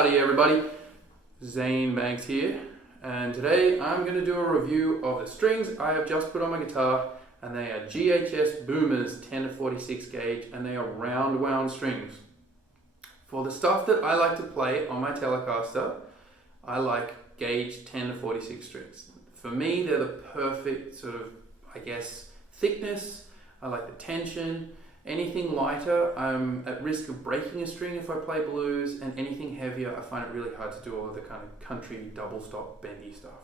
Howdy everybody, Zane here, and today I'm going to do a review of the strings I have just put on my guitar, and they are GHS Boomers 10 to 46 gauge, and they are round wound strings. For the stuff that I like to play on my Telecaster, I like gauge 10 to 46 strings. For me, they're the perfect sort of, thickness. I like the tension. Anything lighter, I'm at risk of breaking a string if I play blues, and anything heavier, I find it really hard to do all of the kind of country double stop bendy stuff.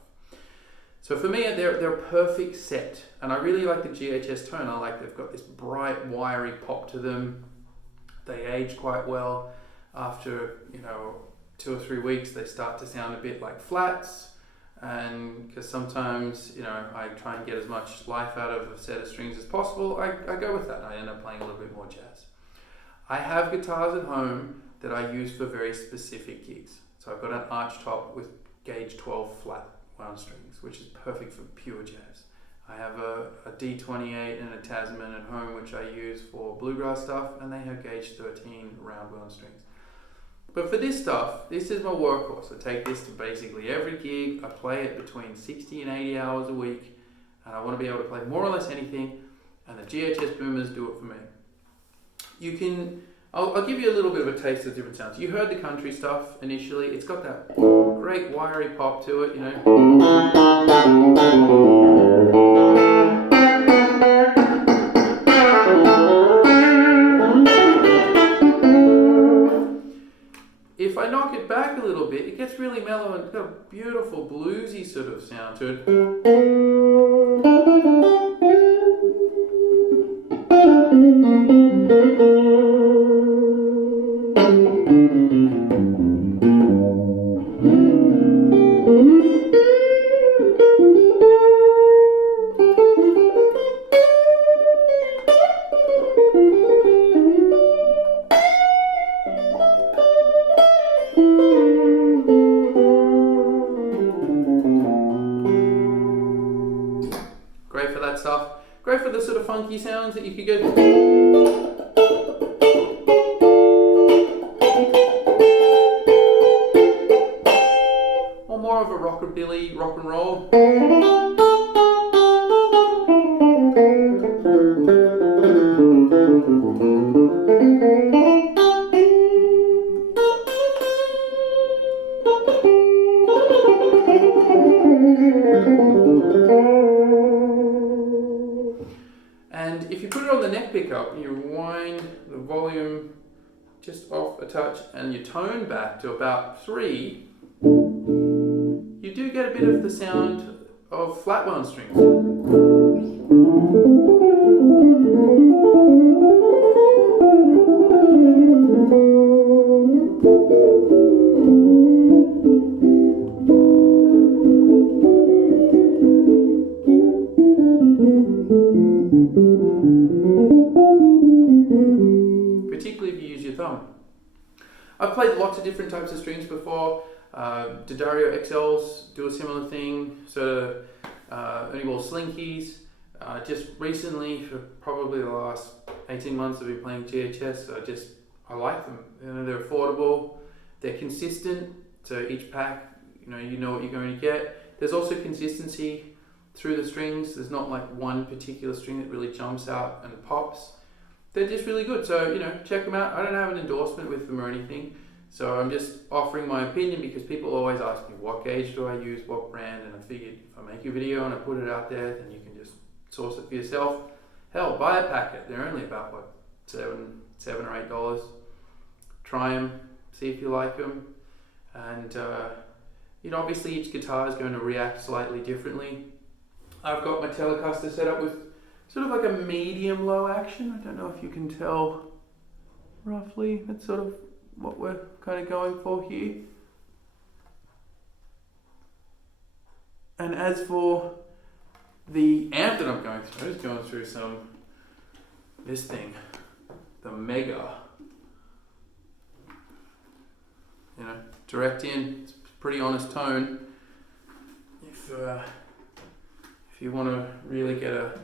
So for me, they're a perfect set, and I really like the GHS tonal. They've got this bright, wiry pop to them. They age quite well. After 2 or 3 weeks, they start to sound a bit like flats. And because sometimes, I try and get as much life out of a set of strings as possible, I go with that, and I end up playing a little bit more jazz. I have guitars at home that I use for very specific gigs. So I've got an arch top with gauge 12 flat wound strings, which is perfect for pure jazz. I have a D28 and a Tasman at home, which I use for bluegrass stuff, and they have gauge 13 round wound strings. But for this stuff, this is my workhorse. I take this to basically every gig. I play it between 60 and 80 hours a week, and I want to be able to play more or less anything, and the GHS Boomers do it for me. I'll give you a little bit of a taste of different sounds. You heard the country stuff initially. It's got that great wiry pop to it, If I knock it back a little bit, it gets really mellow and it's got a beautiful bluesy sort of sound to it. Great for that stuff. Great for the sort of funky sounds that you could get. Or more of a rockabilly, rock and roll. And if you put it on the neck pickup, you wind the volume just off a touch and you tone back to about 3, you do get a bit of the sound of flat wound strings. Particularly if you use your thumb. I've played lots of different types of strings before. D'Addario XLs do a similar thing, sort of Ernie Ball Slinkies. Just recently, for probably the last 18 months, I've been playing GHS. I like them. They're affordable, they're consistent, so each pack, you know what you're going to get. There's also consistency through the strings. There's not like one particular string that really jumps out and pops. They're just really good, so check them out. I don't have an endorsement with them or anything, so I'm just offering my opinion because people always ask me what gauge do I use, what brand, and I figured if I make a video and I put it out there, then you can just source it for yourself. Hell, buy a packet. They're only about $7 or $8. Try them, see if you like them, and obviously each guitar is going to react slightly differently. I've got my Telecaster set up with sort of like a medium low action. I don't know if you can tell roughly. That's sort of what we're kind of going for here. And as for the amp that I'm going through, it's going through this thing, the Mega. Direct in, it's a pretty honest tone. If you want to really get a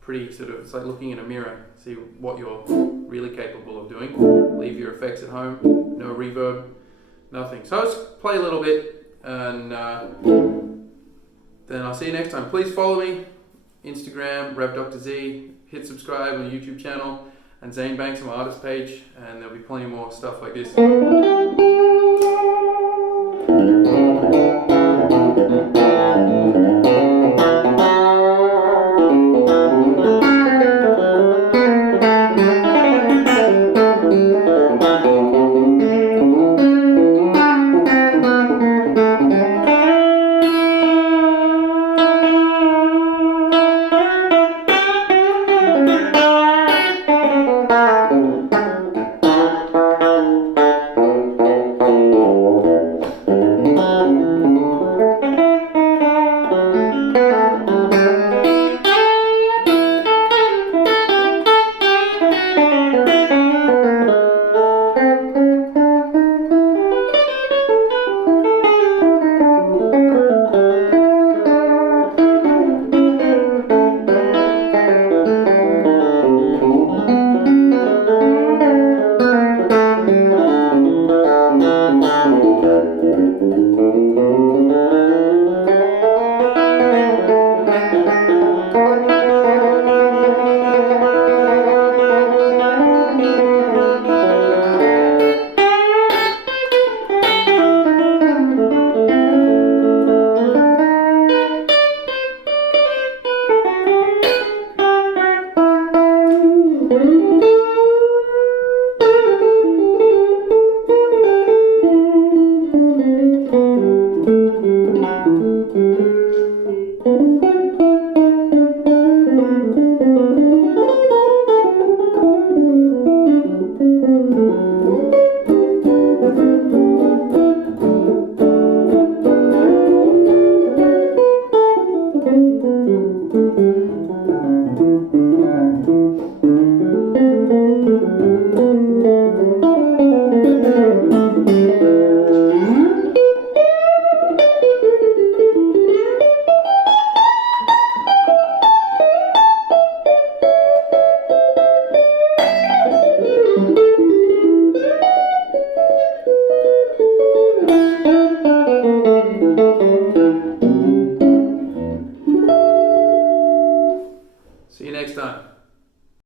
pretty sort of, it's like looking in a mirror, see what you're really capable of doing. Leave your effects at home, no reverb. nothing. So let's play a little bit, and then I'll see you next time. Please follow me, Instagram, RevDrZ, hit subscribe on the YouTube channel, and Zane Banks on my artist page, and there'll be plenty more stuff like this. See you next time.